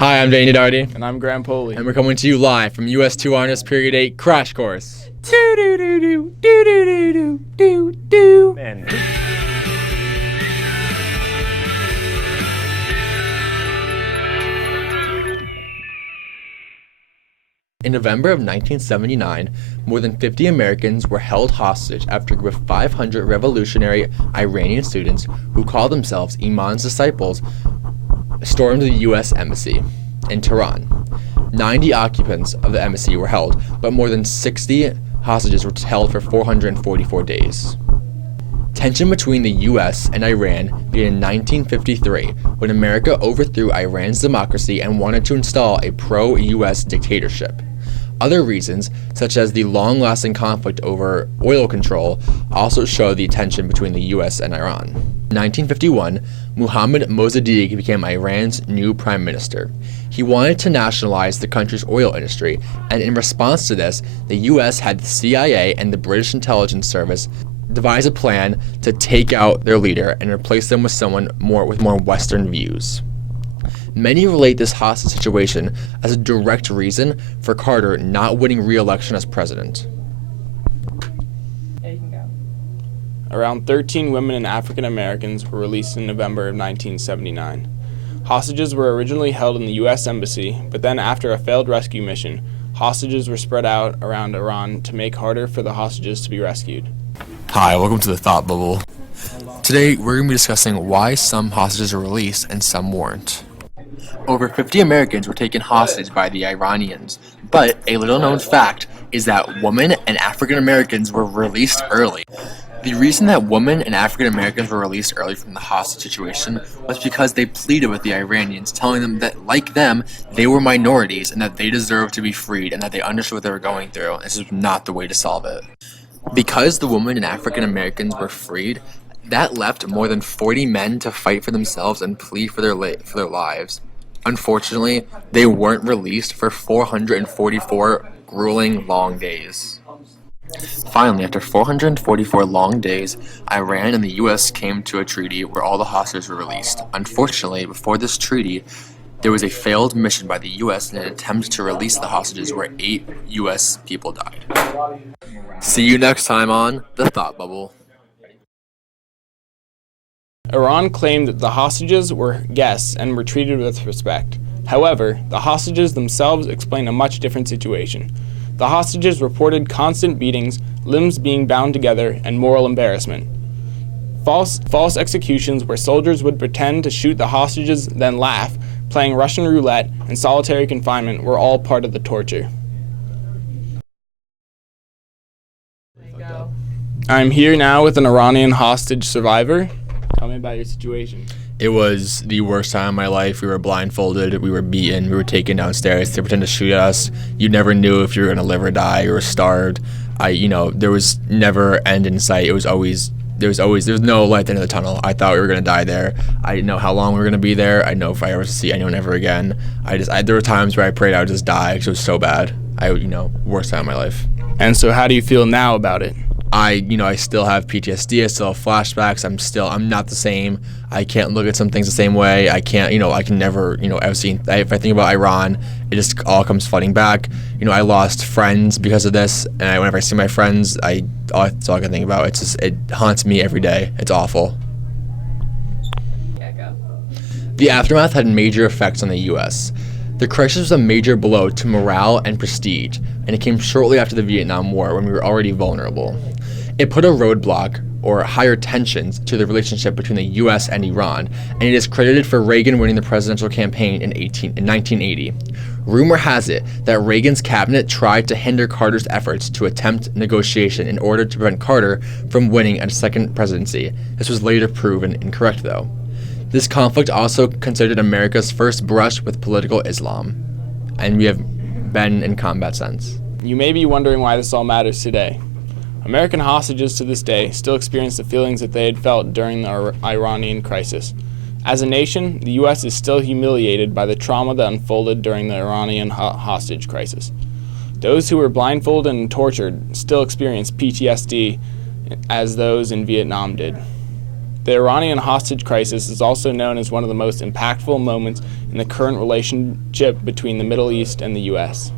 Hi, I'm Danny Darty. And I'm Graham Poley. And we're coming to you live from US 2 Honors Period 8 Crash Course. Man. In November of 1979, more than 50 Americans were held hostage after a group of 500 revolutionary Iranian students who called themselves Imam's disciples stormed the U.S. Embassy in Tehran. 90 occupants of the embassy were held, but more than 60 hostages were held for 444 days. Tension between the U.S. and Iran began in 1953 when America overthrew Iran's democracy and wanted to install a pro-U.S. dictatorship. Other reasons, such as the long-lasting conflict over oil control, also show the tension between the U.S. and Iran. In 1951, Mohammad Mossadegh became Iran's new prime minister. He wanted to nationalize the country's oil industry, and in response to this, the U.S. had the CIA and the British intelligence service devise a plan to take out their leader and replace them with someone with more Western views. Many relate this hostage situation as a direct reason for Carter not winning re-election as president. Yeah, you can go. Around 13 women and African Americans were released in November of 1979. Hostages were originally held in the U.S. Embassy, but then after a failed rescue mission, hostages were spread out around Iran to make harder for the hostages to be rescued. Hi, welcome to the Thought Bubble. Today, we're going to be discussing why some hostages were released and some weren't. Over 50 Americans were taken hostage by the Iranians, but a little-known fact is that women and African Americans were released early. The reason that women and African Americans were released early from the hostage situation was because they pleaded with the Iranians, telling them that, like them, they were minorities and that they deserved to be freed and that they understood what they were going through. This was not the way to solve it. Because the women and African Americans were freed, that left more than 40 men to fight for themselves and plead for their lives. Unfortunately, they weren't released for 444 grueling long days. Finally, after 444 long days, Iran and the U.S. came to a treaty where all the hostages were released. Unfortunately, before this treaty, there was a failed mission by the U.S. in an attempt to release the hostages where 8 U.S. people died. See you next time on The Thought Bubble. Iran claimed that the hostages were guests and were treated with respect. However, the hostages themselves explain a much different situation. The hostages reported constant beatings, limbs being bound together, and moral embarrassment. False executions where soldiers would pretend to shoot the hostages, then laugh, playing Russian roulette, and solitary confinement were all part of the torture. There you go. I'm here now with an Iranian hostage survivor. Tell me about your situation. It was the worst time of my life. We were blindfolded, we were beaten, we were taken downstairs to pretend to shoot us. You never knew if you were going to live or die. You were starved. There was never end in sight. There was no light at the end of the tunnel. I thought we were going to die there. I didn't know how long we were going to be there. I know if I ever see anyone ever again. There were times where I prayed I would just die because it was so bad. Worst time of my life. And so how do you feel now about it? I still have PTSD. I still have flashbacks. I'm not the same. I can't look at some things the same way. I can't, I can never, if I think about Iran, it just all comes flooding back. I lost friends because of this. And whenever I see my friends, that's all I can think about. It haunts me every day. It's awful. Yeah, go. The aftermath had major effects on the U.S. The crisis was a major blow to morale and prestige, and it came shortly after the Vietnam War when we were already vulnerable. It put a roadblock, or higher tensions, to the relationship between the U.S. and Iran, and it is credited for Reagan winning the presidential campaign in 1980. Rumor has it that Reagan's cabinet tried to hinder Carter's efforts to attempt negotiation in order to prevent Carter from winning a second presidency. This was later proven incorrect, though. This conflict also considered America's first brush with political Islam, and we have been in combat since. You may be wondering why this all matters today. American hostages to this day still experience the feelings that they had felt during the Iranian crisis. As a nation, the U.S. is still humiliated by the trauma that unfolded during the Iranian hostage crisis. Those who were blindfolded and tortured still experience PTSD as those in Vietnam did. The Iranian hostage crisis is also known as one of the most impactful moments in the current relationship between the Middle East and the U.S.